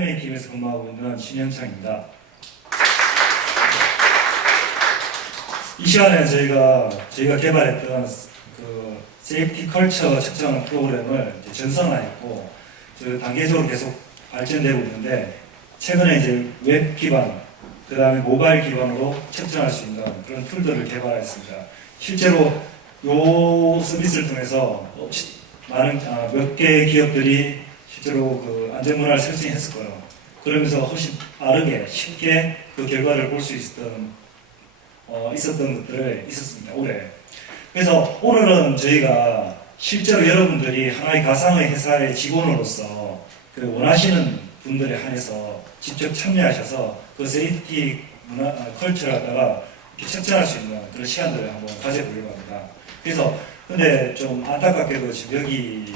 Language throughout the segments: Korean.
IMA 팀에서 근무하고 있는 신영창입니다. 이 시간에 저희가 개발했던 그 세이프티 컬처 측정 프로그램을 전산화했고 단계적으로 계속 발전되고 있는데, 최근에 이제 웹 기반, 그 다음에 모바일 기반으로 측정할 수 있는 그런 툴들을 개발했습니다. 실제로 이 서비스를 통해서 몇 개의 기업들이 실제로 그 안전문화를 설정했을 거예요. 그러면서 훨씬 빠르게 쉽게 그 결과를 볼 수 있었던 것들이 있었습니다. 올해. 그래서 오늘은 저희가 실제로 여러분들이 하나의 가상의 회사의 직원으로서 그 원하시는 분들에 한해서 직접 참여하셔서 그 세이프티 문화 컬처를 갖다가 측정할 수 있는 그런 시간들을 한번 가져보려고 합니다. 그래서 근데 좀 안타깝게도 지금 여기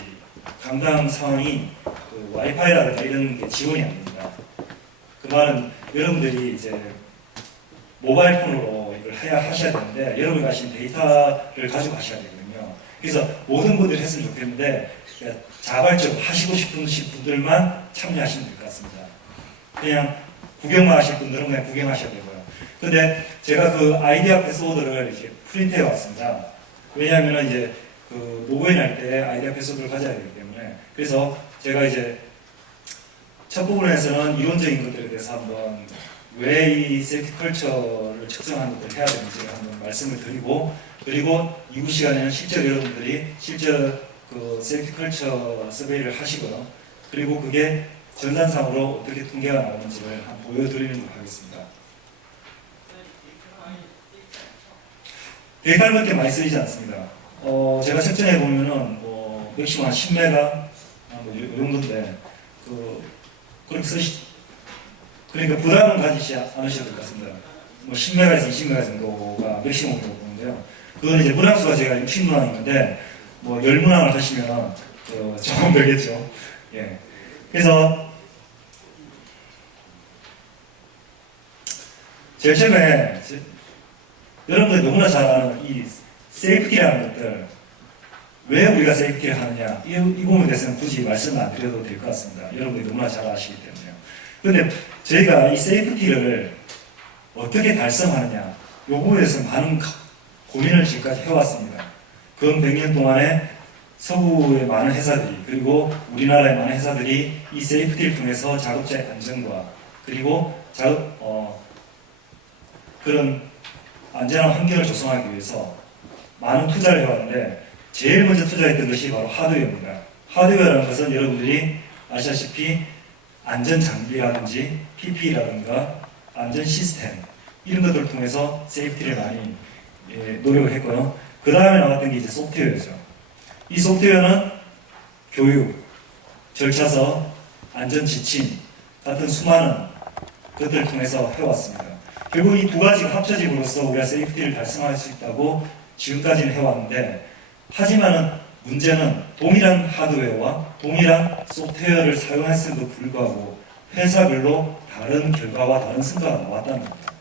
강당 상황이 그 와이파이라든가 이런 게 지원이 안 됩니다. 그 말은 여러분들이 이제 모바일 폰으로 이걸 하셔야 되는데, 여러분이 가신 데이터를 가지고 하셔야 되거든요. 그래서 모든 분들이 했으면 좋겠는데, 자발적으로 하시고 싶은 분들만 참여하시면 될 것 같습니다. 그냥 구경만 하실 분들은 그냥 구경하셔야 되고요. 근데 제가 그 아이디어 패스워드를 이렇게 프린트해 왔습니다. 왜냐하면 이제 그 로그인 할 때 아이디어 패스워드를 가져야 되기 때문에. 그래서 제가 이제 첫 부분에서는 이론적인 것들에 대해서 한번 왜 이 세이프티 컬처를 측정하는 것을 해야 되는지 한번 말씀을 드리고, 그리고 이후 시간에는 실제로 여러분들이 실제 그 세이프티 컬처 서베이를 하시고요. 그리고 그게 전산상으로 어떻게 통계가 나오는지를 한번 보여드리도록 하겠습니다. 데이터를 그렇게 많이 쓰이지 않습니다. 제가 측정해 보면은 맥시멈 한 10메가 이 정도인데 그렇게 그러니까 부담은 가지지 않으셔도 될 것 같습니다. 10메가에서 20메가 정도가 맥시멈으로 보는데요. 그건 이제 문항수가 제가 60문항인데 10문항을 하시면 조금 되겠죠. 예. 그래서 제일 처음에 여러분들이 너무나 잘 아는 이 세이프티라는 것들, 왜 우리가 세이프티를 하느냐, 이 부분에 대해서는 굳이 말씀을 안 드려도 될 것 같습니다. 여러분들이 너무나 잘 아시기 때문에요. 그런데 저희가 이 세이프티를 어떻게 달성하느냐, 이 부분에 대해서 많은 고민을 지금까지 해왔습니다. 그 100년 동안에 서구의 많은 회사들이, 그리고 우리나라의 많은 회사들이 이 세이프티를 통해서 작업자의 안전과 그리고 그런 안전한 환경을 조성하기 위해서 많은 투자를 해왔는데, 제일 먼저 투자했던 것이 바로 하드웨어입니다. 하드웨어라는 것은 여러분들이 아시다시피 안전 장비라든지 PPE라든가 안전 시스템 이런 것들을 통해서 세이프티를 많이 노력을 했고요. 그 다음에 나왔던 게 이제 소프트웨어죠. 이 소프트웨어는 교육, 절차서, 안전 지침 같은 수많은 것들을 통해서 해왔습니다. 결국 이 두 가지가 합쳐짐으로써 우리가 세이프티를 달성할 수 있다고 지금까지는 해왔는데, 하지만은 문제는 동일한 하드웨어와 동일한 소프트웨어를 사용했음에도 불구하고 회사별로 다른 결과와 다른 성과가 나왔다는 겁니다.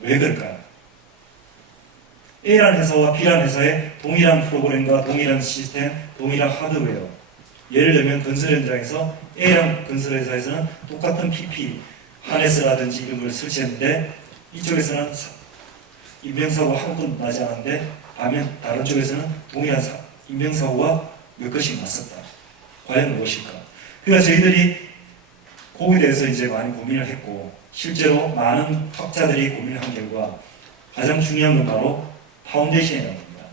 왜 그럴까요? A라는 회사와 B라는 회사의 동일한 프로그램과 동일한 시스템, 동일한 하드웨어. 예를 들면 건설 현장에서 A랑 건설 회사에서는 똑같은 PP, 하네스라든지 이런 걸 설치했는데, 이쪽에서는 인명사고가 한 번도 나지 않았는데 반면 다른 쪽에서는 동일한 인명사고가 몇 건씩 났었다. 과연 무엇일까? 그러니까 저희들이 거기에 대해서 이제 많이 고민을 했고, 실제로 많은 학자들이 고민을 한 결과 가장 중요한 건 바로 파운데이션이라고 합니다.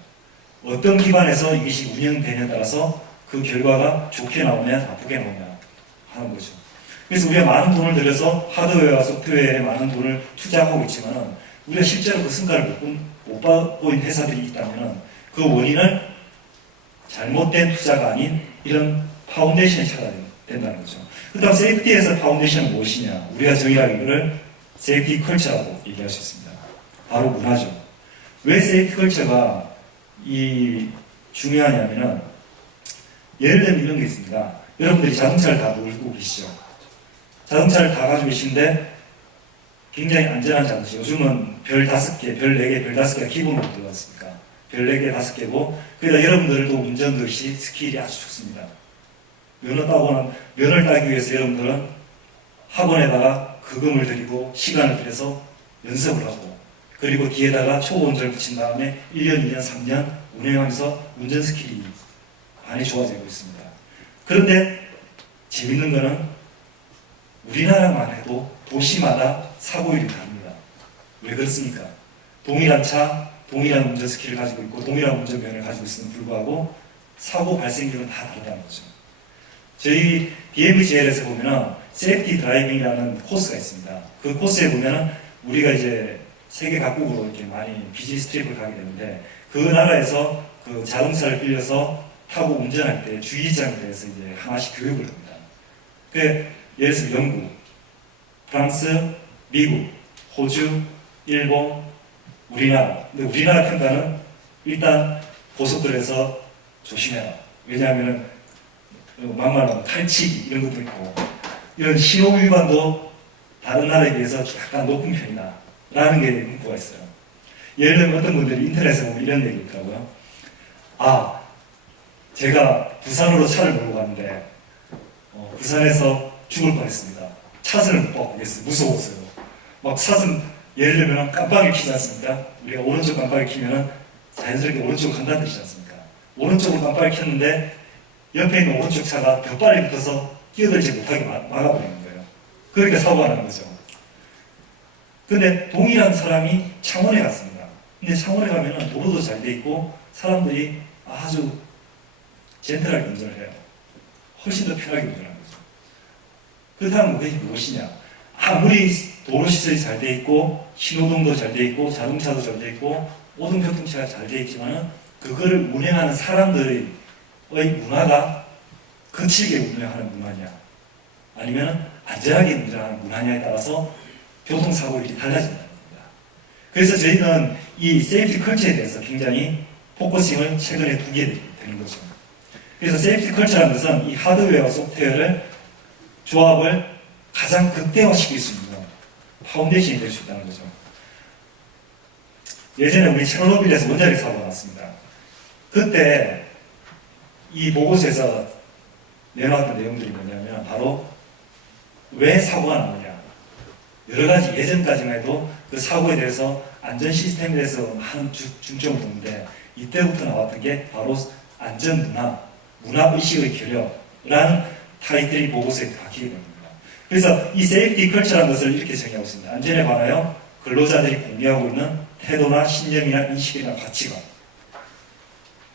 어떤 기반에서 이것이 운영되냐에 따라서 그 결과가 좋게 나오냐 나쁘게 나오냐 하는 거죠. 그래서 우리가 많은 돈을 들여서 하드웨어와 소프트웨어에 많은 돈을 투자하고 있지만 우리가 실제로 그 성과를 못 받고 있는 회사들이 있다면 그 원인은 잘못된 투자가 아닌 이런 파운데이션이 찾아야 된다는 거죠. 그 다음 세이프티에서 파운데이션은 무엇이냐, 우리가 정의하기를 세이프티 컬처라고 얘기할 수 있습니다. 바로 문화죠. 왜 세이프티 컬처가 중요하냐면은, 예를 들면 이런 게 있습니다. 여러분들이 자동차를 다 몰고 계시죠. 자동차를 다 가지고 계신데 굉장히 안전한 자동차, 요즘은 별 5개, 별 4개, 별 5개가 기본으로 들어갔으니까 별 4개, 5개고, 그러다 여러분들도 운전도시 스킬이 아주 좋습니다. 면허를 따기 위해서 여러분들은 학원에다가 거금을 들이고 시간을 들여서 연습을 하고 그리고 뒤에다가 초보운전을 붙인 다음에 1년, 2년, 3년 운행하면서 운전 스킬이 많이 좋아지고 있습니다. 그런데 재밌는 거는 우리나라만 해도 도시마다 사고율이 다릅니다. 왜 그렇습니까? 동일한 차, 동일한 운전 스킬을 가지고 있고 동일한 운전면허를 가지고 있음에도 불구하고 사고 발생률은 다 다르다는 거죠. 저희 BMWGL에서 보면은 세이프티 드라이빙이라는 코스가 있습니다. 그 코스에 보면은 우리가 이제 세계 각국으로 이렇게 많이 비즈니스 트립을 가게 되는데 그 나라에서 그 자동차를 빌려서 타고 운전할 때 주의사항에 대해서 이제 하나씩 교육을 합니다. 그 예를 들어서 영국, 프랑스, 미국, 호주, 일본, 우리나라. 근데 우리나라 평가는 일단 고속도로에서 조심해라. 왜냐하면 막말하면 탈취기 이런 것도 있고 이런 신호 위반도 다른 나라에 비해서 약간 높은 편이다 라는 게 문구가 있어요. 예를 들면 어떤 분들이 인터넷에 보면 이런 얘기 있더라고요. 아, 제가 부산으로 차를 몰고 갔는데 부산에서 죽을 뻔했습니다. 차선을 못 바꾸겠어요. 무서웠어요. 막 차선 예를 들면 깜빡이 켜지 않습니까? 우리가 오른쪽 깜빡이 켜면 자연스럽게 오른쪽으로 간다는 뜻이지 않습니까? 오른쪽으로 깜빡이 켰는데 옆에 있는 오른쪽 차가 벽발이 붙어서 끼어들지 못하게 막아버리는 거예요. 그러니까 사고가 나는 거죠. 근데 동일한 사람이 창원에 갔습니다. 근데 창원에 가면은 도로도 잘 돼 있고 사람들이 아주 젠틀하게 운전을 해요. 훨씬 더 편하게 운전하는 거죠. 그렇다면 그게 무엇이냐? 아무리 도로 시설이 잘 돼 있고 신호등도 잘 돼 있고 자동차도 잘 돼 있고 모든 교통체가 잘 돼 있지만은 그거를 운행하는 사람들의 문화가 거칠게 운행하는 문화냐 아니면 안전하게 운전하는 문화냐에 따라서 교통사고율이 달라진다는 겁니다. 그래서 저희는 이 세이프티 컬처에 대해서 굉장히 포커싱을 최근에 두게 되는 거죠. 그래서 세이프티 컬처라는 것은 이 하드웨어와 소프트웨어를 조합을 가장 극대화시킬 수 있는 파운데이션이 될 수 있다는 거죠. 예전에 우리 체르노빌에서 원자력 사고가 났습니다. 그때 이 보고서에서 내놓았던 내용들이 뭐냐면 바로 왜 사고가 나느냐 여러 가지 예전까지만 해도 그 사고에 대해서 안전 시스템에 대해서 많은 중점을 뒀는데 이때부터 나왔던 게 바로 안전 문화, 문화 의식의 결여라는 타이틀이 보고서에 박히게 됩니다. 그래서 이 세이프티 컬처라는 것을 이렇게 정의하고 있습니다. 안전에 관하여 근로자들이 공유하고 있는 태도나 신념이나 인식이나 가치관.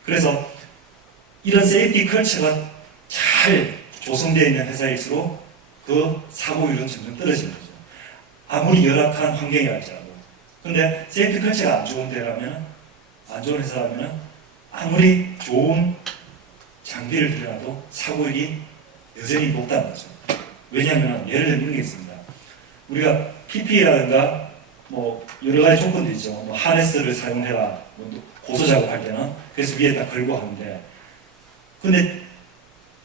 그래서 이런 세이프티 컬처가 잘 조성되어 있는 회사일수록 그 사고율은 점점 떨어지는 거죠. 아무리 열악한 환경이 할지라도. 근데 세이프티 컬처가 안 좋은 데라면, 안 좋은 회사라면 아무리 좋은 장비를 들여놔도 사고율이 여전히 높다는 거죠. 왜냐하면 예를 들면 이런 게 있습니다. 우리가 PPE라든가 뭐 여러 가지 조건도 있죠. 뭐 하네스를 사용해라. 뭐 고소 작업할 때는 그래서 위에다 걸고 하는데 근데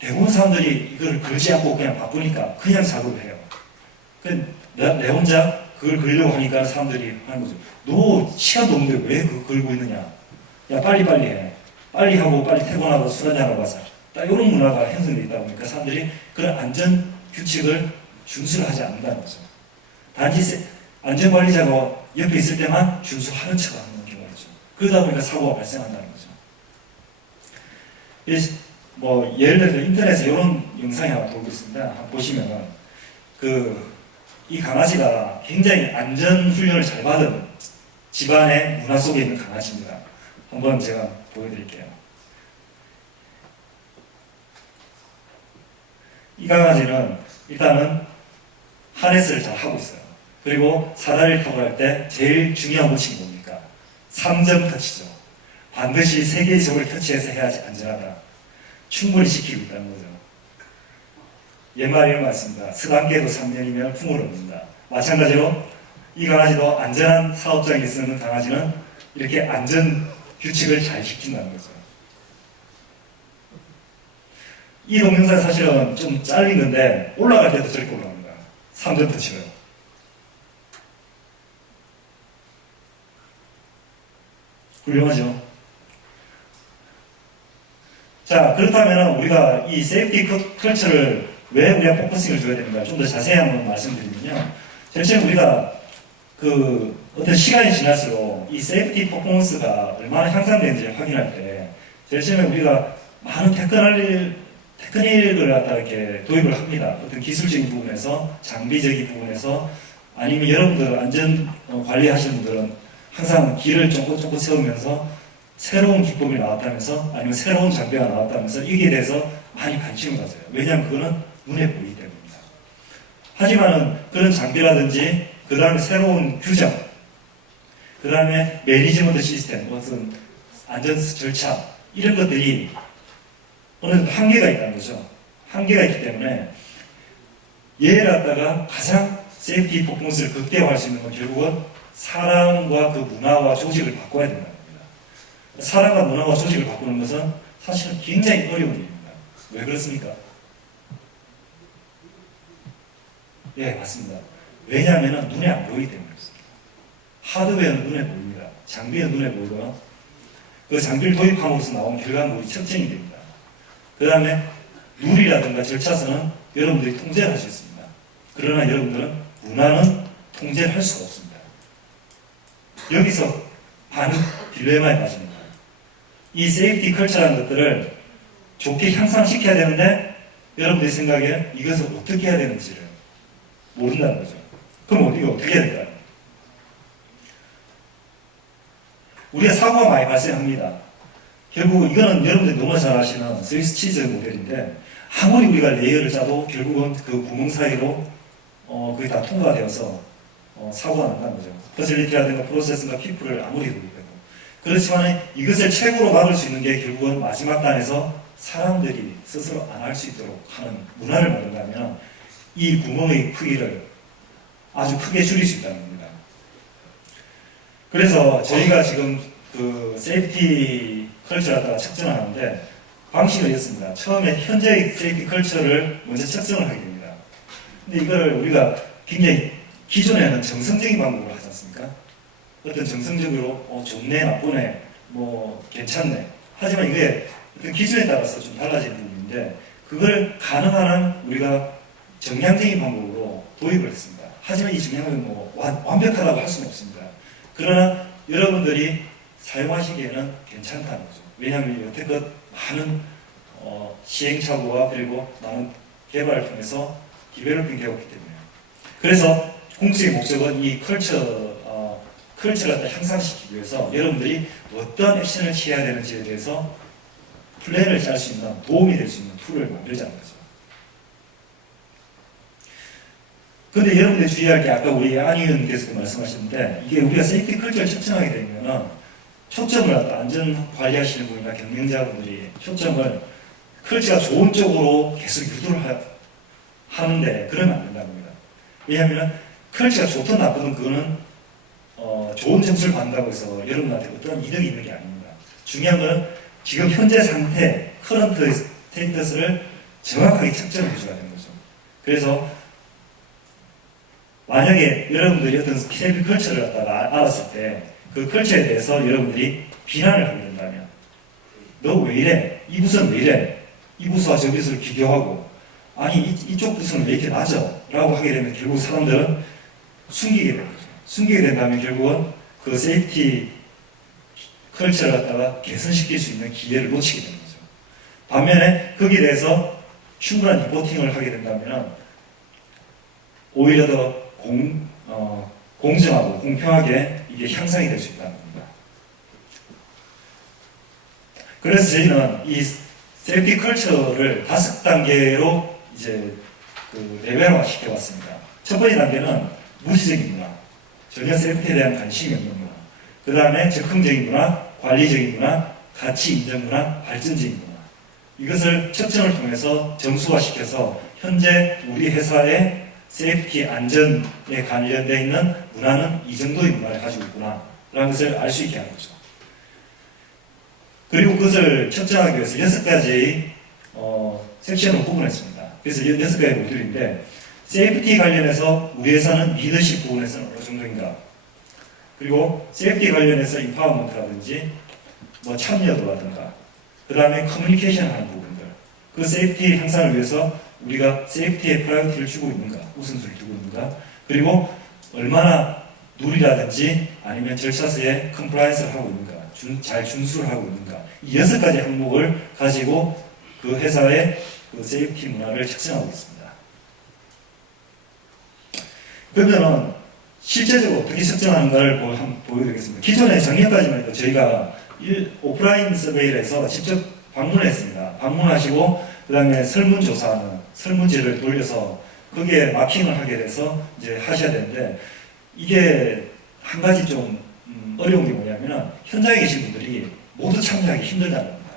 대부분 사람들이 이걸 걸지 않고 그냥 바쁘니까 그냥 작업을 해요. 내 혼자 그걸 걸려고 하니까 사람들이 하는 거죠. 너 시간도 없는데 왜 그거 걸고 있느냐. 야 빨리빨리 해. 빨리 하고 빨리 퇴근하고 술 한잔하고 가자. 딱 이런 문화가 형성되어 있다 보니까 사람들이 그런 안전 규칙을 준수를 하지 않는다는 거죠. 단지 안전관리자가 옆에 있을 때만 준수하는 척을 하는 경우죠. 그러다 보니까 사고가 발생한다는 거죠. 뭐 예를 들어서 인터넷에 이런 영상이 하나 돌고 있습니다. 한번 보시면은 이 강아지가 굉장히 안전 훈련을 잘 받은 집안의 문화 속에 있는 강아지입니다. 한번 제가 보여드릴게요. 이 강아지는 일단은 하네스를 잘 하고 있어요. 그리고 사다리를 타고 할 때 제일 중요한 원칙이 뭡니까? 3점 터치죠. 반드시 3개의 점을 터치해서 해야지 안전하다. 충분히 지키고 있다는 거죠. 옛말에 이런 말 있습니다. 스단계도 3년이면 풍을 얻는다. 마찬가지로 이 강아지도 안전한 사업장에 쓰는 강아지는 이렇게 안전 규칙을 잘 지킨다는 거죠. 이 동영상 사실은 좀 잘린 건데 올라갈 때도 저렇게 올라갑니다. 3점 터치로. 훌륭하죠. 자, 그렇다면 우리가 이 세이프티 컬처를 왜 우리가 포커싱을 줘야 되는가 좀 더 자세히 한번 말씀드리면요. 제일 처음 우리가 그 어떤 시간이 지날수록 이 세이프티 퍼포먼스가 얼마나 향상되는지 확인할 때 제일 처음에 우리가 많은 테크닉을 갖다 이렇게 도입을 합니다. 어떤 기술적인 부분에서, 장비적인 부분에서, 아니면 여러분들 안전 관리하시는 분들은 항상 길을 쫑긋쫑긋 세우면서 새로운 기법이 나왔다면서, 아니면 새로운 장비가 나왔다면서 여기에 대해서 많이 관심을 가져요. 왜냐하면 그거는 눈에 보이기 때문입니다. 하지만은 그런 장비라든지, 그 다음에 새로운 규정, 그 다음에 매니지먼트 시스템, 무슨 안전 절차, 이런 것들이 어느 정도 한계가 있다는 거죠. 한계가 있기 때문에 얘를 갖다가 가장 세이프티 퍼포먼스를 극대화할 수 있는 건 결국은 사람과 그 문화와 조직을 바꿔야 된다는 겁니다. 사람과 문화와 조직을 바꾸는 것은 사실은 굉장히 어려운 일입니다. 왜 그렇습니까? 예, 맞습니다. 왜냐하면 눈에 안 보이기 때문에 그렇습니다. 하드웨어는 눈에 보입니다. 장비는 눈에 보이고요. 그 장비를 도입함으로써 나온 결과물이 측정이 됩니다. 그 다음에 룰이라든가 절차서는 여러분들이 통제를 할 수 있습니다. 그러나 여러분들은 문화는 통제를 할 수가 없습니다. 여기서 반은 딜레마에 빠집니다. 이 세이프티 컬처라는 것들을 좋게 향상시켜야 되는데 여러분들의 생각에 이것을 어떻게 해야 되는지를 모른다는 거죠. 그럼 이거 어떻게 해야 될까요? 우리가 사고가 많이 발생합니다. 결국 이거는 여러분들이 너무 잘 아시는 스위스 치즈 모델인데 아무리 우리가 레이어를 짜도 결국은 그 구멍 사이로 그게 다 통과되어서 사고가 난다는 거죠. 퍼실리티라든가 프로세스인가 피플을 아무리 돌리고 그렇지만 이것을 최고로 막을 수 있는 게 결국은 마지막 단에서 사람들이 스스로 안 할 수 있도록 하는 문화를 만든다면 이 구멍의 크기를 아주 크게 줄일 수 있다는 겁니다. 그래서 저희가 지금 그 세이프티 컬처를 갖다가 측정을 하는데 방식을 했습니다. 처음에 현재의 세이프티 컬처를 먼저 측정을 하게 됩니다. 근데 이걸 우리가 굉장히 기존에는 정성적인 방법으로 하지 않습니까? 어떤 정성적으로 좋네, 나쁘네, 뭐 괜찮네. 하지만 이게 어떤 기준에 따라서 좀 달라지는 부분인데 그걸 가능한 한 우리가 정량적인 방법으로 도입을 했습니다. 하지만 이 정량은 뭐 완벽하다고 할 수는 없습니다. 그러나 여러분들이 사용하시기에는 괜찮다는 거죠. 왜냐하면 여태껏 많은 시행착오와 그리고 많은 개발을 통해서 디벨로핑 되었기 때문에. 그래서 공식의 목적은 이 컬처를 갖다 향상시키기 위해서 여러분들이 어떤 액션을 취해야 되는지에 대해서 플랜을 짤 수 있는 도움이 될 수 있는 툴을 만들자는 거죠. 근데 여러분들 주의할 게 아까 우리 안 의원님께서도 말씀하셨는데 이게 우리가 세이프티 컬처를 측정하게 되면은 초점을 갖다 안전 관리하시는 분이나 경영자분들이 초점을 컬처가 좋은 쪽으로 계속 유도를 하는데 그러면 안 된다는 겁니다. 왜냐하면 컬처가 좋든 나쁘든 그거는 좋은 점수를 받는다고 해서 여러분한테 어떤 이득이 있는 게 아닙니다. 중요한 것은 지금 현재 상태, 커런트 스테이터스를 정확하게 측정해 줘야 되는 거죠. 그래서 만약에 여러분들이 어떤 세이프티 컬처를 갖다가 알았을 때 그 컬처에 대해서 여러분들이 비난을 하게 된다면 너 왜 이래? 이 부서는 왜 이래? 이 부서와 저 부서를 비교하고 아니 이쪽 부서는 왜 이렇게 낮아? 라고 하게 되면 결국 사람들은 숨기게 되는 거죠. 숨기게 된다면 결국은 그 세이프티 컬처를 갖다가 개선시킬 수 있는 기회를 놓치게 되는 거죠. 반면에 거기에 대해서 충분한 리포팅을 하게 된다면 오히려 더 공정하고 공평하게 이게 향상이 될 수 있다는 겁니다. 그래서 저희는 이 세이프티 컬처를 5단계로 이제 레벨화 시켜왔습니다. 첫 번째 단계는 무지적인 문화, 전혀 세이프티에 대한 관심이 없는 문화. 그 다음에 적극적인 문화, 관리적인 문화, 가치 인정 문화, 발전적인 문화. 이것을 측정을 통해서 점수화시켜서 현재 우리 회사의 세이프티 안전에 관련되어 있는 문화는 이 정도의 문화를 가지고 있구나 라는 것을 알 수 있게 하는 거죠. 그리고 그것을 측정하기 위해서 6가지의 섹션을 구분했습니다. 그래서 6가지 모듈인데 세이프티 관련해서 우리 회사는 리더십 부분에서는 어느 정도인가, 그리고 세이프티 관련해서 인파워먼트라든지 뭐 참여도라든가, 그 다음에 커뮤니케이션 하는 부분들, 그 세이프티 향상을 위해서 우리가 세이프티에 프라이어티를 주고 있는가, 우선순위를 두고 있는가, 그리고 얼마나 룰이라든지 아니면 절차서에 컴플라이언스를 하고 있는가, 잘 준수를 하고 있는가, 이 6가지 항목을 가지고 그 회사의 그 세이프티 문화를 측정하고 있습니다. 그러면은 실제적으로 어떻게 측정하는가를 한번 보여드리겠습니다. 기존에 작년까지만 해도 저희가 오프라인 서베이를 해서 직접 방문했습니다. 방문하시고 그 다음에 설문조사하는 설문지를 돌려서 거기에 마킹을 하게 돼서 이제 하셔야 되는데, 이게 한 가지 좀 어려운 게 뭐냐면은 현장에 계신 분들이 모두 참여하기 힘들다는 겁니다.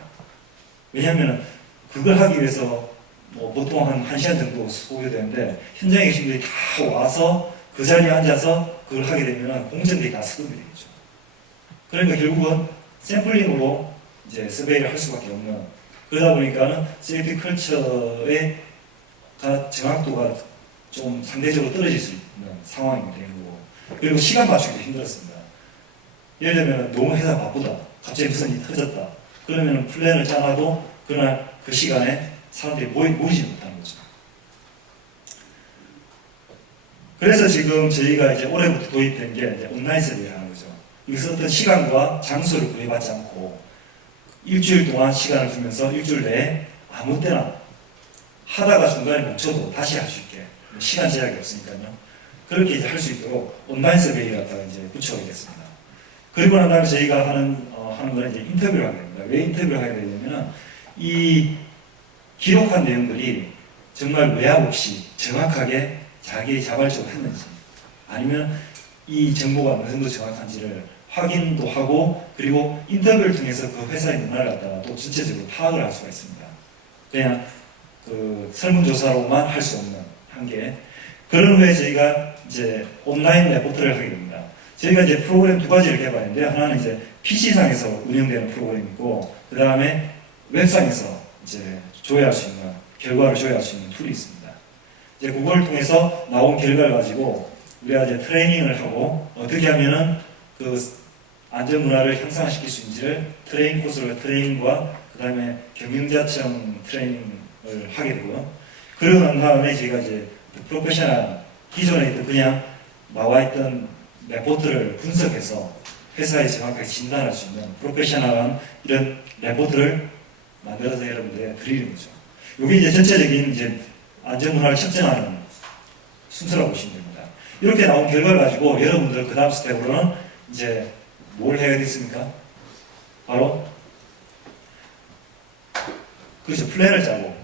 왜냐하면 그걸 하기 위해서 뭐 보통 한 1시간 정도 소요되는데, 현장에 계신 분들이 다 와서 그 자리에 앉아서 그걸 하게 되면 공정들이 다 스톱이 되겠죠. 그러니까 결국은 샘플링으로 이제 서베이를 할 수밖에 없는, 그러다 보니까는 세이프티 컬처의 정확도가 좀 상대적으로 떨어질 수 있는 상황이 되는 거고, 그리고 시간 맞추기도 힘들었습니다. 예를 들면 너무 회사 바쁘다, 갑자기 무슨 일이 터졌다, 그러면 플랜을 짜놔도 그날 그 시간에 사람들이 모이지 못하는 거죠. 그래서 지금 저희가 이제 올해부터 도입된 게 이제 온라인 서베이를 하는 거죠. 여기서 어떤 시간과 장소를 구애받지 않고 일주일 동안 시간을 두면서 일주일 내에 아무 때나 하다가 중간에 멈춰도 다시 할 수 있게, 시간 제약이 없으니까요. 그렇게 이제 할 수 있도록 온라인 서베이를 갖다가 이제 붙여오겠습니다. 그리고 난 다음에 저희가 하는 거는 이제 인터뷰를 하게 됩니다. 왜 인터뷰를 하게 되냐면, 이 기록한 내용들이 정말 외압 없이 정확하게 자기 자발적으로 했는지, 아니면 이 정보가 어느 정도 정확한지를 확인도 하고, 그리고 인터뷰를 통해서 그 회사의 문화를 갖다가 또 전체적으로 파악을 할 수가 있습니다. 그냥 그 설문조사로만 할 수 없는 한계. 그런 후에 저희가 이제 온라인 레포트를 하게 됩니다. 저희가 이제 프로그램 2가지를 개발했는데, 하나는 이제 PC상에서 운영되는 프로그램이고, 그 다음에 웹상에서 이제 조회할 수 있는, 결과를 조회할 수 있는 툴이 있습니다. 이제 그걸 통해서 나온 결과를 가지고 우리가 이제 트레이닝을 하고, 어떻게 하면은 그 안전 문화를 향상시킬 수 있는지를 트레이닝 코스로 트레이닝과 그 다음에 경영자청 트레이닝을 하게 되고요. 그러고 난 다음에 저희가 이제 프로페셔널, 기존에 있던 그냥 나와 있던 레포트를 분석해서 회사에 정확하게 진단할 수 있는 프로페셔널한 이런 레포트를 만들어서 여러분들에게 드리는 거죠. 이게 이제 전체적인 이제 안전문화를 측정하는 순서라고 보시면 됩니다. 이렇게 나온 결과를 가지고 여러분들 그 다음 스텝으로는 이제 뭘 해야 되겠습니까? 바로 그래서 플랜을 짜고,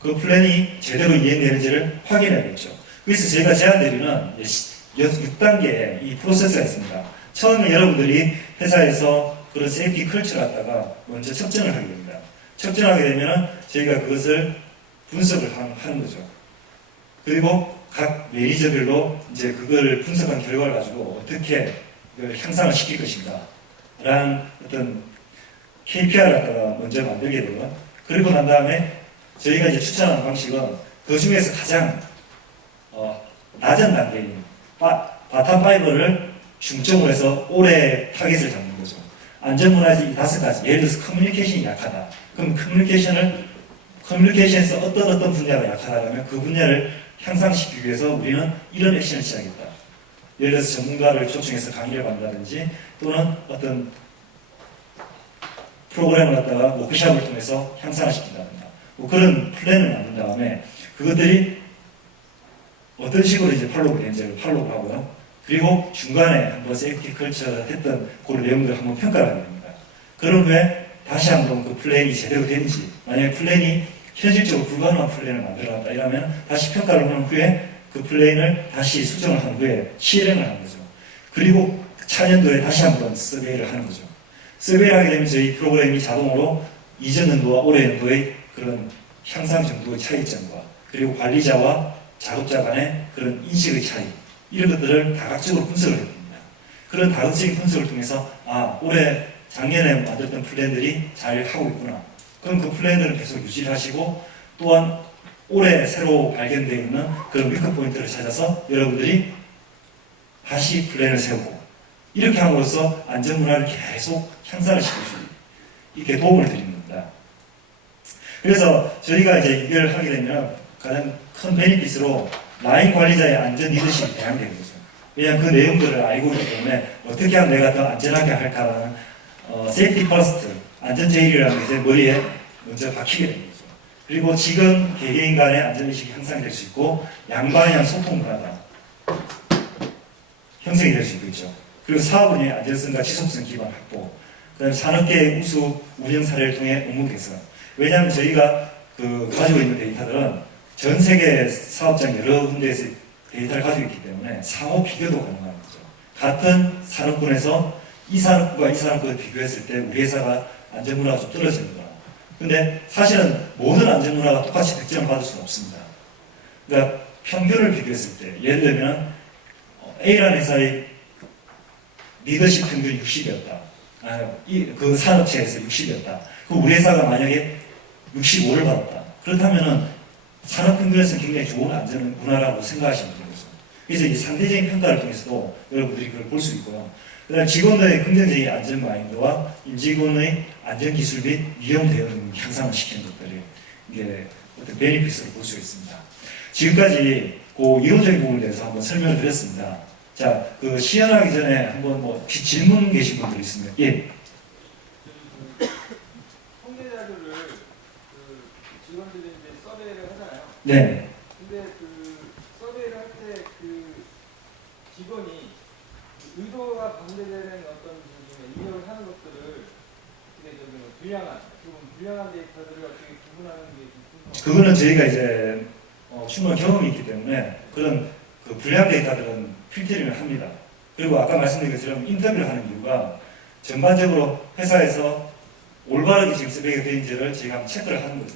그 플랜이 제대로 이행되는지를 확인해야겠죠. 그래서 제가 제안드리는 6단계의 이 프로세스가 있습니다. 처음에 여러분들이 회사에서 그런 세이프티 컬처를 갖다가 먼저 측정을 하게 됩니다. 측정하게 되면 저희가 그것을 분석을 하는 거죠. 그리고 각 매니저별로 이제 그걸 분석한 결과를 가지고 어떻게 그걸 향상을 시킬 것인가 라는 어떤 KPI를 갖다가 먼저 만들게 되고요. 그리고 난 다음에 저희가 이제 추천하는 방식은 그 중에서 가장 낮은 단계인 바텀 5를 중점으로 해서 올해 타겟을 잡는 거죠. 안전문화에서 이 5가지, 예를 들어서 커뮤니케이션이 약하다. 그럼 커뮤니케이션에서 어떤 분야가 약하다면 그 분야를 향상시키기 위해서 우리는 이런 액션을 취하겠다. 예를 들어서 전문가를 초청해서 강의를 받는다든지, 또는 어떤 프로그램을 갖다가 워크숍을 통해서 향상을 시킨다든가, 뭐 그런 플랜을 만든 다음에 그것들이 어떤 식으로 이제 팔로우가 되는지를 팔로우를 하고요. 그리고 중간에 한번 세이프티 컬처 했던 그런 내용들을 한번 평가를 하게 됩니다. 그런 후에 다시 한번 그 플랜이 제대로 되는지, 만약에 플랜이 현실적으로 불가능한 플랜을 만들어놨다 이러면 다시 평가를 한 후에 그 플랜을 다시 수정을 한 후에 실행을 하는 거죠. 그리고 차년도에 다시 한번 서베이를 하는 거죠. 서베이를 하게 되면 저희 프로그램이 자동으로 이전 연도와 올해 연도의 그런 향상 정도의 차이점과, 그리고 관리자와 작업자 간의 그런 인식의 차이, 이런 것들을 다각적으로 분석을 해줍니다. 그런 다각적인 분석을 통해서 올해 작년에 만들었던 플랜들이 잘 하고 있구나. 그럼 그 플랜을 계속 유지를 하시고, 또한 올해 새로 발견되어 있는 그런 위크 포인트를 찾아서 여러분들이 다시 플랜을 세우고, 이렇게 함으로써 안전문화를 계속 향상을 시킬 수 이렇게 도움을 드립니다. 그래서 저희가 이제 이걸 하게 되면 가장 큰 베니핏으로 라인 관리자의 안전 리더십이 대항되는 거죠. 왜냐하면 그 내용들을 알고 있기 때문에 어떻게 하면 내가 더 안전하게 할까라는 세이프티 퍼스트, 안전 제일이라는 게 이제 머리에 먼저 박히게 되는 거죠. 그리고 지금 개개인 간의 안전의식이 향상될 수 있고 양방향 소통 문화가 형성이 될 수 있겠죠. 그리고 사업운의 안전성과 지속성 기반 확보, 그다음에 산업계의 우수 운영 사례를 통해 업무 개선. 왜냐하면 저희가 가지고 있는 데이터들은 전 세계 사업장 여러 군데에서 데이터를 가지고 있기 때문에 상호 비교도 가능한 거죠. 같은 산업군에서 이 산업군과 이 산업군을 비교했을 때 우리 회사가 안전문화가 좀 떨어지는 거야. 근데 사실은 모든 안전문화가 똑같이 100점을 받을 수는 없습니다. 그러니까 평균을 비교했을 때 예를 들면 A라는 회사의 리더십 평균이 60이었다. 그 산업체에서 60이었다. 그 우리 회사가 만약에 65를 받았다. 그렇다면은 산업평균에서 굉장히 좋은 안전 문화라고 생각하시면 되는 거죠. 그래서 이 상대적인 평가를 통해서도 여러분들이 그걸 볼 수 있고요. 그 다음 직원들의 긍정적인 안전 마인드와 임직원의 안전 기술 및 위험 대응 향상을 시키는 것들이 이게 어떤 베니핏으로 볼 수 있습니다. 지금까지 그 이론적인 부분에 대해서 한번 설명을 드렸습니다. 자, 시연하기 전에 한번 혹시 질문 계신 분들 있으면, 예. 통계 자료를 직원들이 이제 서베이를 하잖아요. 네. 근데 서베이를 할 때 직원이 의도가 반대되는 어떤 입력을 하는 것들을 어떻게 불량한 데이터들을 어떻게 구분하는 게 좀 궁금합니다. 그거는 저희가 이제 충분한 경험이 있기 때문에 그런 불량 데이터들은 필터링을 합니다. 그리고 아까 말씀드린 것처럼 인터뷰를 하는 이유가 전반적으로 회사에서 올바르게 지금 서베이가 되는지를 저희가 한번 체크를 하는 거죠.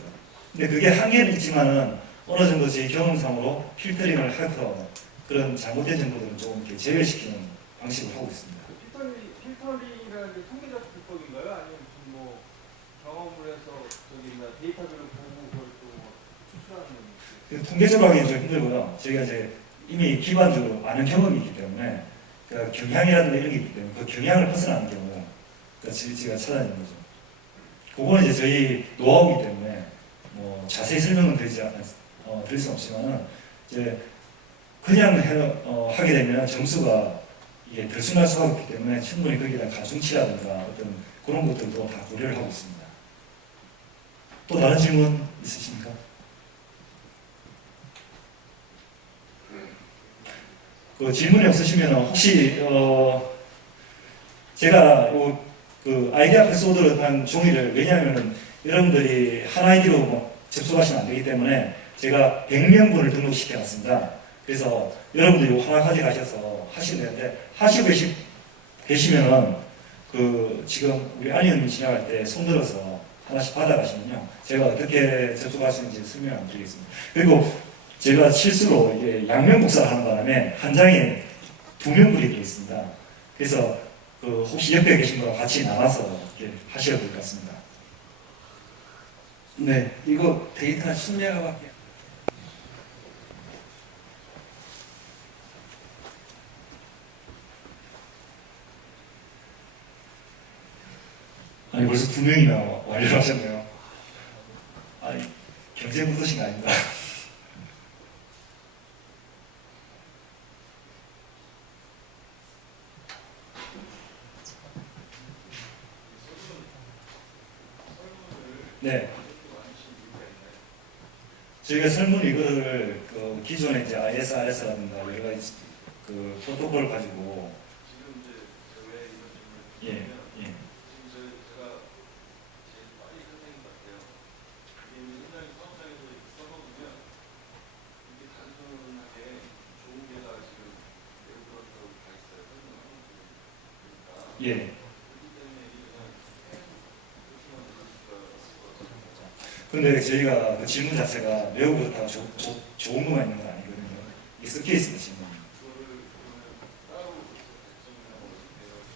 근데 그게 한계는 있지만은 어느 정도 저희 경험상으로 필터링을 해서 그런 잘못된 정보들은 조금 이렇게 제외시키는 방식을 하고 있습니다. 필터링이라는 게 통계적 기법인가요? 아니면 무슨 경험을 해서 데이터들을 보고 그걸 또 추출하는 건지? 통계적으로 하기는 좀 힘들고요. 저희가 이제 이미 기반적으로 많은 경험이 있기 때문에 경향이라든가 이런 게 있기 때문에 그 경향을 벗어나는 경우 제가 찾아내는 거죠. 그거는 이제 저희 노하우이기 때문에 자세히 설명은 드릴 수 없지만은 이제 그냥 하게 되면 점수가 이게 들쑥날 수가 있기 때문에 충분히 거기에 대한 가중치라든가 어떤 그런 것들도 다 고려를 하고 있습니다. 또 다른 질문 있으십니까? 질문이 없으시면 혹시 제가 아이디어 에피소드를 한 종이를 왜냐하면 여러분들이 한 아이디로 접속하시면 안 되기 때문에 제가 100명분을 등록시켜놨습니다. 그래서 여러분들이 하나 가져가셔서 하시면 되는데 하시고 계시면은 지금 우리 안희 의원님 지나갈 때 손들어서 하나씩 받아가시면요 제가 어떻게 접속할 수 있는지 설명을 드리겠습니다. 그리고 제가 실수로 이게 양면 복사를 하는 바람에 한 장에 2명분이 되어 있습니다. 그래서 혹시 옆에 계신 분과 같이 나눠서 이렇게 하셔야 될 것 같습니다. 네, 이거 데이터 10메가밖에. 아니 벌써 2명이나 완료를 하셨네요. 아니 경제 묻으신 거 아닙니다. 네. 저희가 설문 이거를 기존에 이제 ISRS라든가 여러 가지 프로토콜을 가지고 예. 예. 근데 저희가 질문 자체가 매우 그렇다고 좋은 것만 있는 건 아니거든요. 이게 섞여 있습니다, 질문이.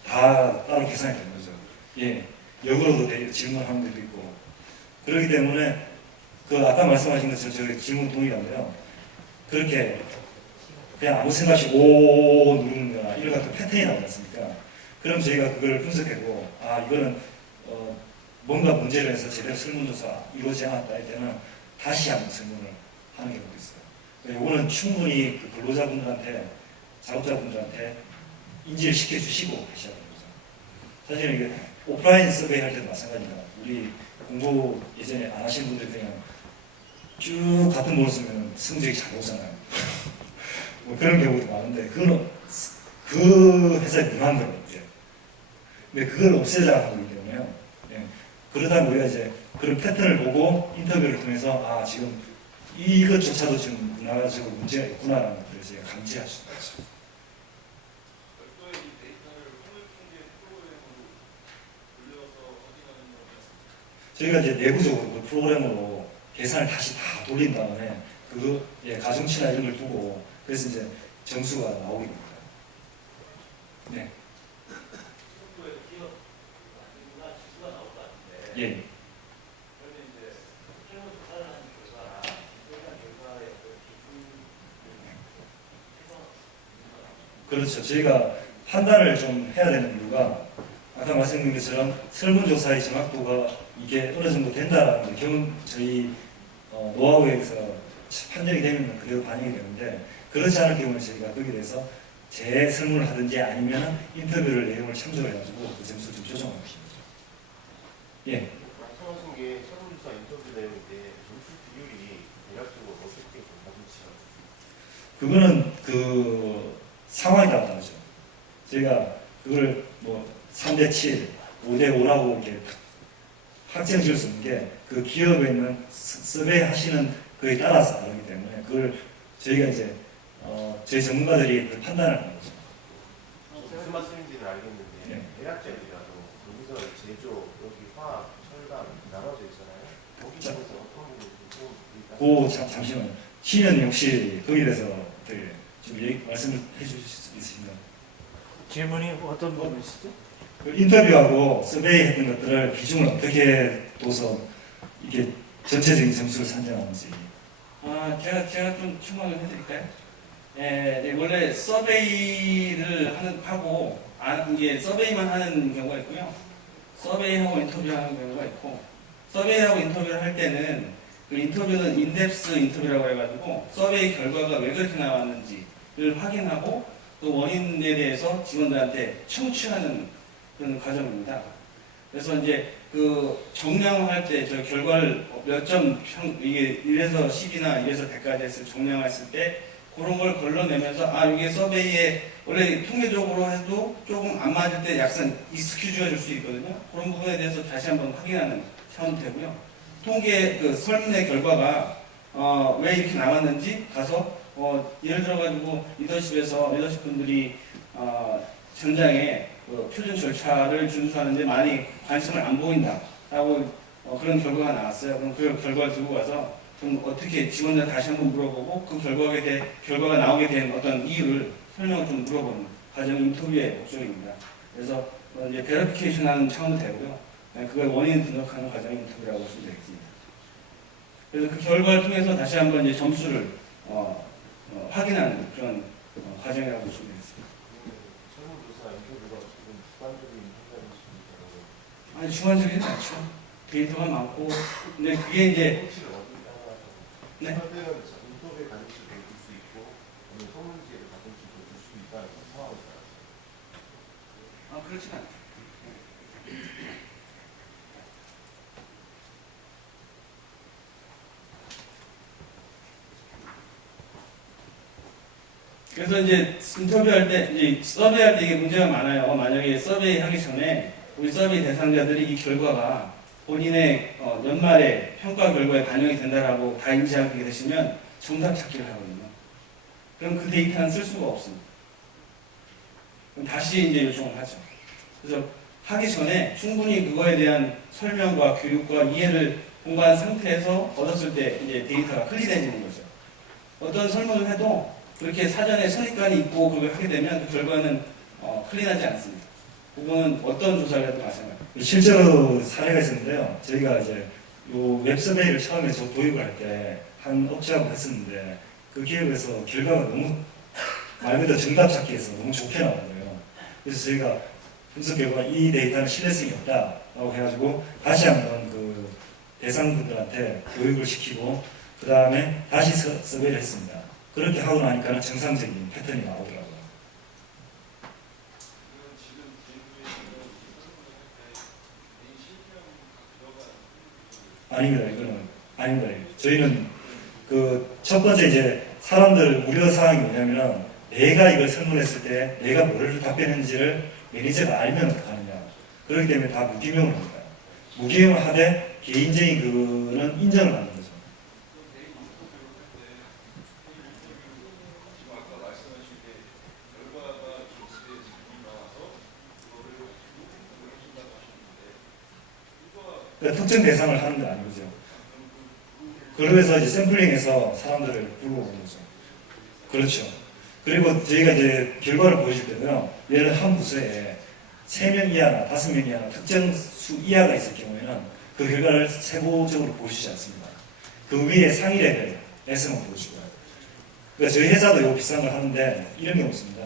다 따로 계산이 되는 거죠. 예. 역으로도 질문하는 데도 있고. 그렇기 때문에 아까 말씀하신 것처럼 저희 질문 동일한데요. 그렇게 그냥 아무 생각 없이 오 누르는 거나 이런 같은 패턴이 나오지 않습니까? 그럼 저희가 그걸 분석해보고 이거는 뭔가 문제를 해서 제대로 설문조사 이루어지지 않았다 할 때는 다시 한번 설문을 하는 경우도 있어요. 이거는 충분히 그 근로자분들한테, 작업자분들한테 인지를 시켜주시고 하셔야 됩니다. 사실은 이게 오프라인 서베이 할 때도 마찬가지입니다. 우리 공부 예전에 안 하신 분들 그냥 쭉 같은 모를 쓰면 성적이 잘 오잖아요. 뭐 그런 경우도 많은데, 그거는 그 회사의 문화인 거예요. 근데 그걸 없애자 하고 있기 때문에요. 예. 그러다 우리가 이제 그런 패턴을 보고 인터뷰를 통해서 아, 지금 이것조차도 지금 문화적으로 문제가 있구나라는 것들을 저희가 감지할 수 있어요. 별도의 이 데이터를 통일 통계 프로그램으로 돌려서 확인하는 거죠. 저희가 이제 내부적으로 그 프로그램으로 계산을 다시 다 돌린 다음에 그 예, 가중치나 이런 걸 두고 그래서 이제 점수가 나오게 됩니다. 네. 정도의 기업 만든구나 지수가 나올 것 같은데 예. 그러면 이제 설문 조사를 하는 결과나 인터뷰한 결과의 어떤 기준에서 그렇죠. 저희가 판단을 좀 해야 되는 이유가 아까 말씀드린 것처럼 설문조사의 정확도가 이게 어느 정도 된다라는 게 저희 노하우에 의해서 판정이 되면 그대로 반영이 되는데 그렇지 않을 경우는 저희가 거기에 대해서 재설문을 하든지 아니면 인터뷰를 내용을 참조해가지고 그 점수를 좀 조정하는 것입니다. 예. 말씀하신 게 설문조사 인터뷰 내용인데 점수 비율이 대략적으로 어떻게 가중치가? 그거는 그 상황에 따라 다르죠. 저희가 그걸 뭐 3대7, 5대5라고 이렇게 확정 지을 수 있는 게 그 기업에 있는 서베이 하시는 거에 따라서 다르기 때문에 그걸 저희가 이제 저희 전문가들이 그 판단을 하는 거죠. 무슨 말씀인지는 알겠는데 네. 대략적이라도 여기서 제조, 여기 화학, 철강 나눠져 있잖아요. 거기 자. 중에서 어떤 부분이 좀 잠시만요. 신현님 혹시 거기에 대해서 어떻게 좀 말씀을 해주실 수 있으신가요? 질문이 어떤 부분이시죠? 그 인터뷰하고 서베이 했던 것들을 비중을 어떻게 둬서 이게 전체적인 점수를 산정하는지. 제가 좀 충원을 해드릴까요? 네, 원래 서베이를 하고 이게 서베이만 하는 경우가 있고요. 서베이하고 인터뷰하는 경우가 있고, 서베이하고 인터뷰를 할 때는 그 인터뷰는 인덱스 인터뷰라고 해가지고 서베이 결과가 왜 그렇게 나왔는지를 확인하고 그 원인에 대해서 직원들한테 청취하는 그런 과정입니다. 그래서 이제 그 정량화할 때 저 결과를 몇 점 이게 1에서 10이나 1에서 100까지 했을 정량화했을 때 그런 걸 걸러내면서 아 이게 서베이에 원래 통계적으로 해도 조금 안 맞을 때 약간 익스큐즈가 줄 수 있거든요. 그런 부분에 대해서 다시 한번 확인하는 차원도 되고요. 통계 그 설문의 결과가 왜 이렇게 나왔는지 가서 예를 들어가지고 리더십 분들이 전장에 그 표준 절차를 준수하는데 많이 관심을 안 보인다라고 그런 결과가 나왔어요. 그럼 그 결과를 들고 가서 좀 어떻게 직원들 다시 한번 물어보고 그 결과가 나오게 된 어떤 이유를 설명을 좀 물어보는 과정이 인터뷰의 목적입니다. 그래서 이제 베리피케이션 하는 차원도 되고요. 그걸 원인 분석하는 과정이 인터뷰라고 보시면 되겠습니다. 그래서 그 결과를 통해서 다시 한번 이제 점수를 확인하는 그런 과정이라고 보시면 되겠습니다. 설문조사 인터뷰가 지금 주관적인 판단일 수 있다고. 아니 주관적이진 않죠. 데이터가 많고 근데 그게 이제 통치를 어디 따라 네? 할 때는 인터뷰에 가중치를 줄 수 있고 오늘 설문지에 가중치를 줄 수 있다는 상황을 따라서 그렇진 않죠. 그래서 이제 인터뷰할 때, 이제 서베이할 때 이게 문제가 많아요. 만약에 서베이 하기 전에 우리 서베이 대상자들이 이 결과가 본인의 연말에 평가 결과에 반영이 된다라고 다 인지하게 되시면 정답 찾기를 하거든요. 그럼 그 데이터는 쓸 수가 없습니다. 그럼 다시 이제 요청을 하죠. 그래서 하기 전에 충분히 그거에 대한 설명과 교육과 이해를 공부한 상태에서 얻었을 때 이제 데이터가 클린해지는 거죠. 어떤 설문을 해도 그렇게 사전에 선입관이 있고 그걸 하게 되면 그 결과는 클린하지 않습니다. 그거는 어떤 조사를 해도 마찬가지입니다. 실제로 사례가 있었는데요. 저희가 이제 요 웹서베이를 처음에 도입을 할 때 한 업체하고 했었는데 그 기업에서 결과가 너무 말 그대로 정답 찾기에서 너무 좋게 나온 거예요. 그래서 저희가 분석 결과 이 데이터는 신뢰성이 없다라고 해가지고 다시 한번 그 대상분들한테 교육을 시키고 그 다음에 다시 서베이를 했습니다. 그렇게 하고 나니까 정상적인 패턴이 나오더라고요. 아닙니다. 이거는 아닙니다. 저희는 그 첫 번째 이제 사람들 우려 사항이 뭐냐면은 내가 이걸 설문했을 때 내가 뭐를 답변했는지를 매니저가 알면 어떡하느냐. 그렇기 때문에 다 무기명을 합니다. 무기명을 하되 개인적인 그거는 인정을 받는 거죠. 그러니까 특정 대상을 하는 건 아니죠. 그러면서 이제 샘플링해서 사람들을 불러오는 거죠. 그렇죠. 그리고 저희가 이제 결과를 보여줄 때는요, 예를 한 부서에 3명 이하나 5명 이하나 특정 수 이하가 있을 경우에는 그 결과를 세부적으로 보여주지 않습니다. 그 위에 상위 레벨에서만 보여주고요. 그러니까 저희 회사도 요 비싼 걸 하는데 이런 경우 있습니다.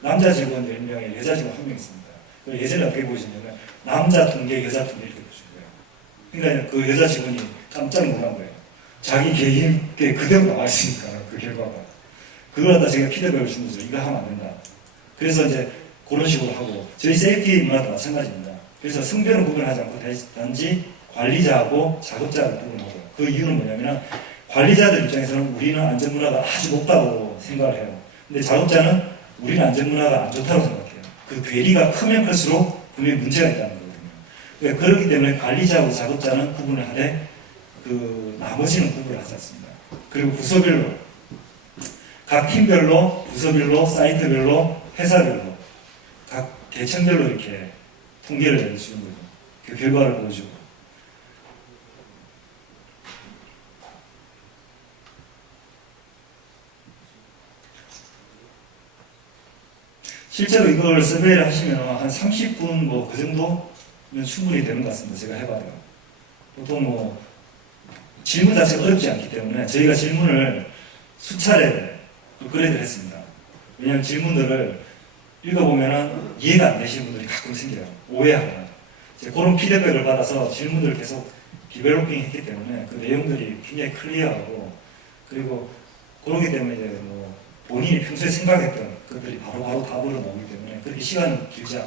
남자 직원 10명에 여자 직원 1명 있습니다. 그리고 예전에 어떻게 보여주냐면 남자 통계, 여자 통계 이렇게 보여준 거예요. 그러니까 그 여자 직원이 깜짝 놀란 거예요. 자기 개인께 그대로 나와 있으니까 그 결과가. 그걸 갖다 제가 피드백을 주는 거죠. 이거 하면 안 된다. 그래서 이제 그런 식으로 하고 저희 세이프티 문화도 마찬가지입니다. 그래서 성별은 구분하지 않고 단지 관리자하고 작업자를 구분하고 그 이유는 뭐냐면 관리자들 입장에서는 우리는 안전문화가 아주 높다고 생각을 해요. 근데 작업자는 우리는 안전문화가 안 좋다고 생각해요. 그 괴리가 크면 클수록 분명히 문제가 있다는 거거든요. 그러니까 그렇기 때문에 관리자하고 작업자는 구분을 하되 그 나머지는 구분을 하지 않습니다. 그리고 부서별로 각 팀별로, 부서별로, 사이트별로, 회사별로 각 계층별로 이렇게 통계를 내주는 거죠. 그 결과를 보여주고. 실제로 이걸 서베이를 하시면 한 30분 뭐 그 정도면 충분히 되는 것 같습니다. 제가 해봐도. 보통 뭐 질문 자체가 어렵지 않기 때문에 저희가 질문을 수차례 업그레이드를 했습니다. 왜냐하면 질문들을 읽어보면 이해가 안 되시는 분들이 가끔 생겨요. 오해하거나. 그런 피드백을 받아서 질문들을 계속 디벨로핑 했기 때문에 그 내용들이 굉장히 클리어하고 그리고 그러기 때문에 이제 뭐 본인이 평소에 생각했던 것들이 바로바로 답으로 나오기 때문에 그렇게 시간이 길지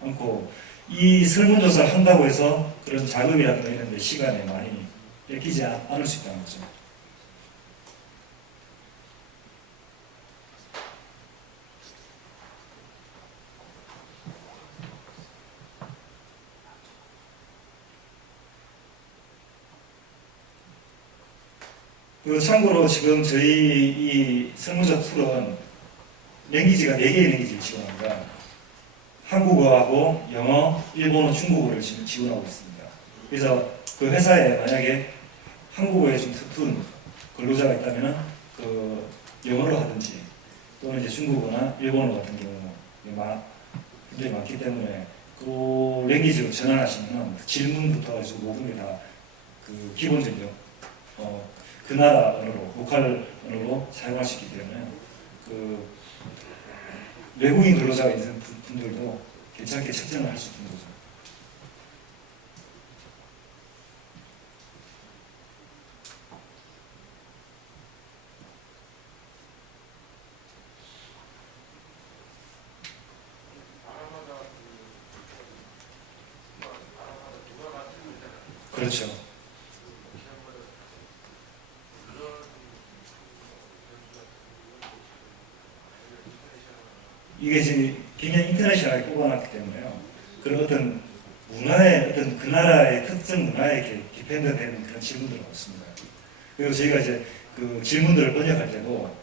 않고 이 설문조사를 한다고 해서 그런 작업이라든가 이런 데 시간에 많이 뺏기지 않을 수 있다는 거죠. 그리고 참고로 지금 저희 이 설문조사 툴은 랭귀지가 4개의 랭귀지를 지원합니다. 한국어하고 영어, 일본어, 중국어를 지금 지원하고 있습니다. 그래서 그 회사에 만약에 한국어에 좀 특훈 근로자가 있다면 그 영어로 하든지 또는 이제 중국어나 일본어 같은 경우 굉장히 많기 때문에 그 랭귀지로 전환하시면 질문부터 해서 모든 게 다 그 기본적인 그 나라 언어로 로컬 언어로 사용할 수 있기 때문에 그 외국인 근로자가 있는 분들도 괜찮게 측정을 할 수 있는 거죠. 그렇죠. 이게 지금 굉장히 인터내셔널하게 뽑아놨기 때문에요. 그런 어떤 문화의 어떤 그 나라의 특정 문화에 이렇게 디펜드되는 그런 질문들은 없습니다. 그리고 저희가 이제 그 질문들을 번역할 때도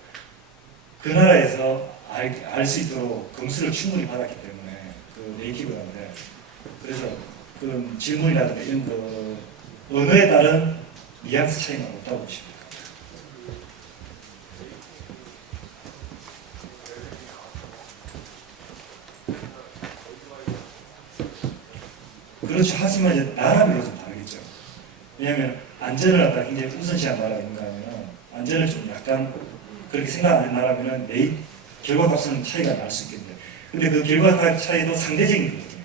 그 나라에서 알 수 있도록 검수를 충분히 받았기 때문에 그 네이티브라는데 그래서 그런 질문이라든가 이런 그 언어에 따른 뉘앙스 차이는 없다고 보시면 됩니다. 그렇죠. 하지만 이제 나라별로 좀 다르겠죠. 왜냐하면 안전을 갖다 굉장히 우선시한 나라가 있는가 하면 안전을 좀 약간 그렇게 생각하는 나라면 결과값은 차이가 날 수 있겠는데 근데 그 결과값 차이도 상대적인 거거든요.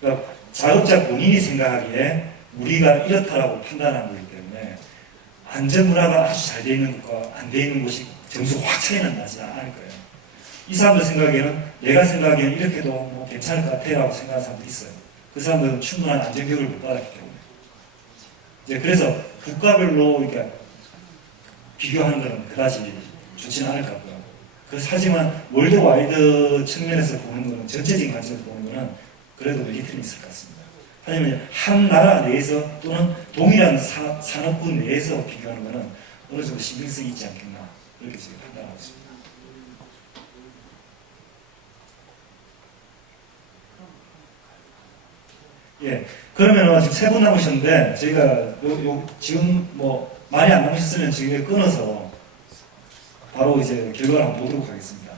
그러니까 작업자 본인이 생각하기에 우리가 이렇다라고 판단한 거기 때문에 안전 문화가 아주 잘 돼 있는 것과 안 돼 있는 곳이 점수 확 차이는 나지 않을 거예요. 이 사람들 생각에는 내가 생각에는 이렇게도 뭐 괜찮을 것 같아라고 생각하는 사람도 있어요. 그 사람들은 충분한 안전교육을 못 받았기 때문에. 이제 그래서 국가별로 그러니까 비교하는 것은 그다지 좋지는 않을 것 같고요. 하지만 월드와이드 측면에서 보는 것은 전체적인 관점에서 보는 것은 그래도 메리트는 있을 것 같습니다. 하지만 한 나라 내에서 또는 동일한 산업군 내에서 비교하는 것은 어느 정도 신빙성이 있지 않겠나 이렇게 제가 판단하고 있습니다. 예, 그러면은 지금 3분 남으셨는데 저희가 지금 뭐 많이 안 남으셨으면 지금 끊어서 바로 이제 결과를 한번 보도록 하겠습니다.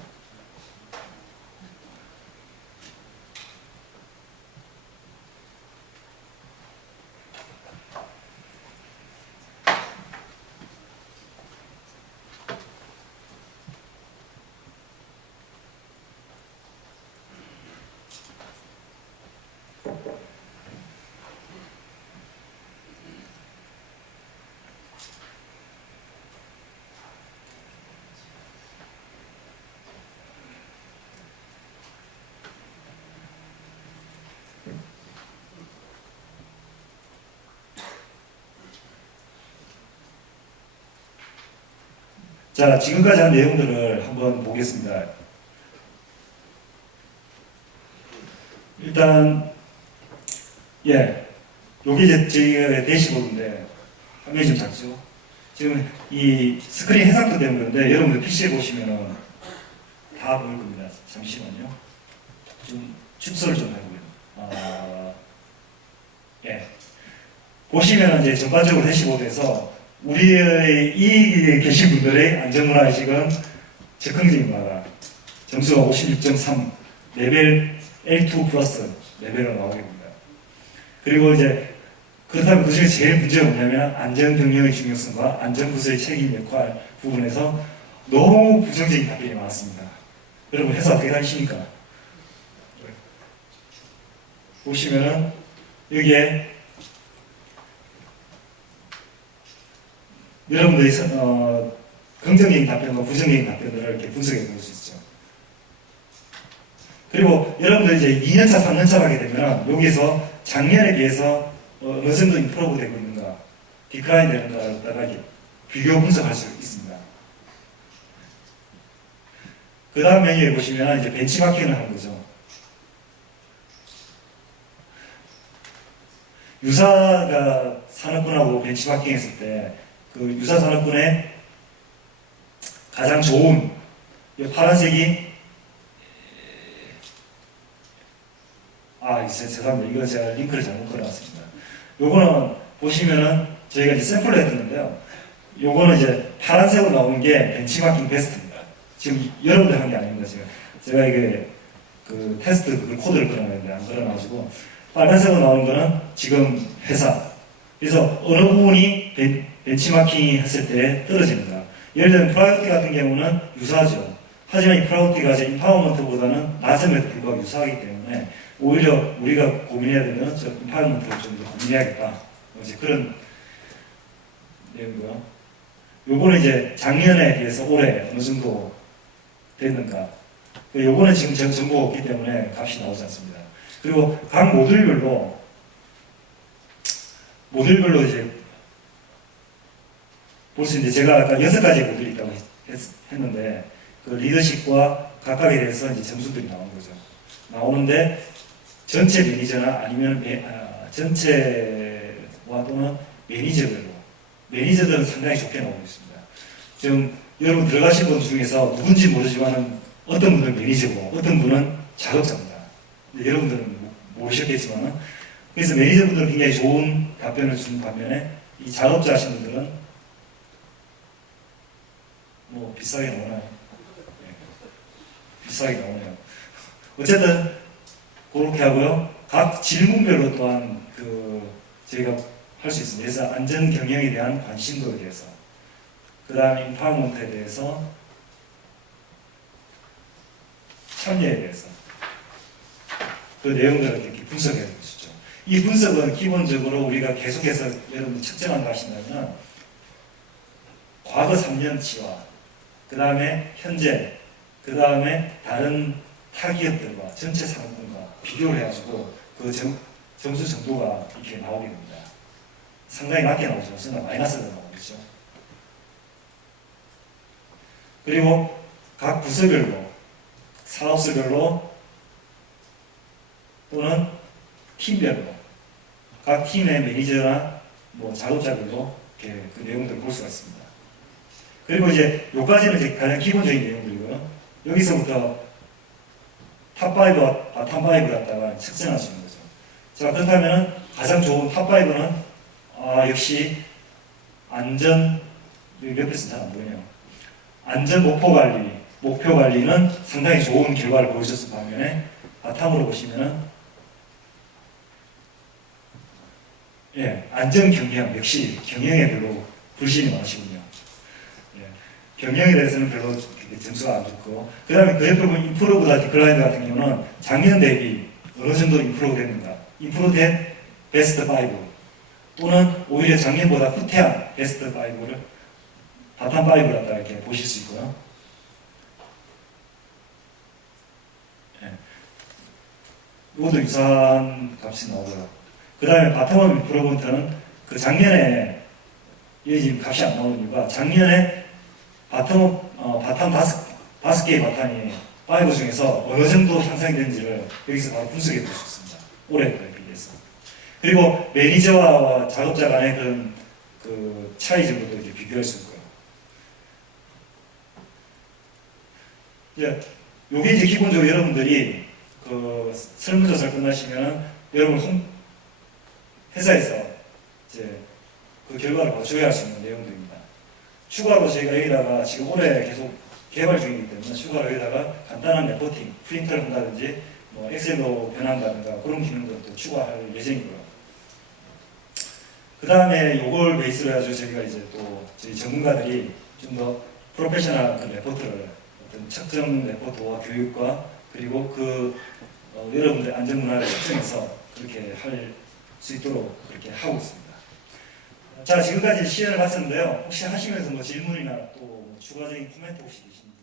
자, 지금까지 한 내용들을 한번 보겠습니다. 일단, 예, 여기 이제 저희가 대시보드인데, 화면이 좀 작죠? 지금 이 스크린 해상도 되는 건데, 여러분들 PC에 보시면은 다 보일 겁니다. 잠시만요. 좀 축소를 좀 해보고요. 예. 보시면은 이제 전반적으로 대시보드에서 우리의 이 계신 분들의 안전문화의식은 적극적인 문화다. 점수가 56.3, 레벨 L2 플러스 레벨로 나오게 됩니다. 그리고 이제 그렇다면 그 중에 제일 문제가 뭐냐면 안전경영의 중요성과 안전부서의 책임 역할 부분에서 너무 부정적인 답변이 많았습니다. 여러분 회사 어떻게 다니십니까? 보시면은 여기에 여러분들이 긍정적인 답변과 부정적인 답변들을 이렇게 분석해 볼 수 있죠. 그리고 여러분들 이제 2년차, 3년차를 하게 되면 여기에서 작년에 비해서 어느 정도 임프로브 되고 있는가, 디클라인 되는가를 갖다가 비교 분석할 수 있습니다. 그 다음 메뉴에 보시면 이제 벤치마킹을 하는 거죠. 유사가 산업군하고 벤치마킹 했을 때 그 유사 산업군의 가장 좋은 이 파란색이 죄송합니다. 이거 제가 링크를 잘못 걸어놨습니다. 요거는 보시면은 저희가 이제 샘플을 했는데요. 요거는 이제 파란색으로 나오는 게 벤치마킹 베스트입니다. 지금 여러분들 한 게 아닙니다. 제가 이게 그 테스트 그 코드를 걸어놨는데 안 걸어놔가지고 빨간색으로 나오는 거는 지금 회사. 그래서 어느 부분이 벤치마킹이 했을 때 떨어집니다. 예를 들면 프라이오티 같은 경우는 유사하죠. 하지만 이 프라이오티가 이제 인파워먼트보다는 낮음에도 불구하고 유사하기 때문에 오히려 우리가 고민해야 되는 저 인파워먼트를 좀 더 고민해야겠다. 이제 그런 내용이고요. 요거는 이제 작년에 비해서 올해 어느 정도 됐는가. 요거는 지금 정보가 없기 때문에 값이 나오지 않습니다. 그리고 각 모듈별로 이제 볼 수 있는데 제가 아까 6가지 모듈이 있다고 했는데 그 리더십과 각각에 대해서 이제 점수들이 나오는 거죠. 나오는데 전체 매니저나 아니면 전체와 또는 매니저별로 매니저들은 상당히 좋게 나오고 있습니다. 지금 여러분 들어가신 분 중에서 누군지 모르지만 어떤 분은 매니저고 어떤 분은 작업자입니다. 근데 여러분들은 모르셨겠지만 그래서 매니저분들은 굉장히 좋은 답변을 주는 반면에 이 작업자 하신 분들은 뭐 비싸게 나오나요? 네. 비싸게 나오네요. 어쨌든 그렇게 하고요. 각 질문별로 또한 저희가 할 수 있습니다. 그래서 안전 경영에 대한 관심도에 대해서, 그 다음에 인파워먼트에 대해서, 참여에 대해서 그 내용들을 이렇게 분석해 볼 수 있죠. 이 분석은 기본적으로 우리가 계속해서 여러분들 측정한다 하신다면 과거 3년치와 그 다음에 현재, 그 다음에 다른 타 기업들과 전체 상품과 비교를 해가지고 그 점수 정도가 이렇게 나오게 됩니다. 상당히 낮게 나오죠. 정말 마이너스가 나오죠. 그리고 각 부서별로, 사업소별로 또는 팀별로, 각 팀의 매니저나 뭐 작업자별로 이렇게 그 내용들을 볼 수가 있습니다. 그리고 이제 여기까지는 이제 가장 기본적인 내용들이고요. 여기서부터 탑5와 바텀5를 갖다가 측정할 수 있는 거죠. 자, 그렇다면 가장 좋은 탑5는 역시 안전, 여기 옆에서 잘 안 보이네요. 안전 목표 관리는 상당히 좋은 결과를 보여줬을 반면에 바탕으로 보시면은 안전 경영 역시 경영에 별로 불신이 많으시군요. 경영에 대해서는 별로 점수가 안 좋고, 그 다음에 그 옆에 보면 임프로보다 디클라인 같은 경우는 작년 대비 어느 정도 임프로가 됩니다. 임프로된 베스트 5 또는 오히려 작년보다 후퇴한 베스트 5를 바텀 5를 갖다 이렇게 보실 수 있고요. 이것도 유사한 값이 나오고요. 그 다음에 바텀업 임프로먼트는 그 작년에 여기 지금 값이 안 나오는 이유가 작년에 바텀 다섯 개의 바탕이 5 중에서 어느 정도 향상이 되는지를 여기서 바로 분석해 볼 수 있습니다. 올해 거에 비해서. 그리고 매니저와 작업자 간의 그런 그 차이 정도도 이제 비교할 수 있고요. 이제 요게 이제 기본적으로 여러분들이 그 설문조사를 끝나시면 여러분 회사에서 이제 그 결과를 바로 조회할 수 있는 내용들입니다. 추가로 저희가 여기다가 지금 올해 계속 개발 중이기 때문에 추가로 여기다가 간단한 레포팅, 프린터를 한다든지 뭐 엑셀로 변환한다든가 그런 기능들도 추가할 예정이고요. 그 다음에 이걸 베이스로 해가지고 저희가 이제 또 저희 전문가들이 좀 더 프로페셔널한 그 레포트를 어떤 측정 레포트와 교육과 그리고 그 여러분들 안전문화를 측정해서 그렇게 할 수 있도록 그렇게 하고 있습니다. 자, 지금까지 시연을 마쳤는데요. 혹시 하시면서 뭐 질문이나 또뭐 추가적인 코멘트 혹시 계십니까?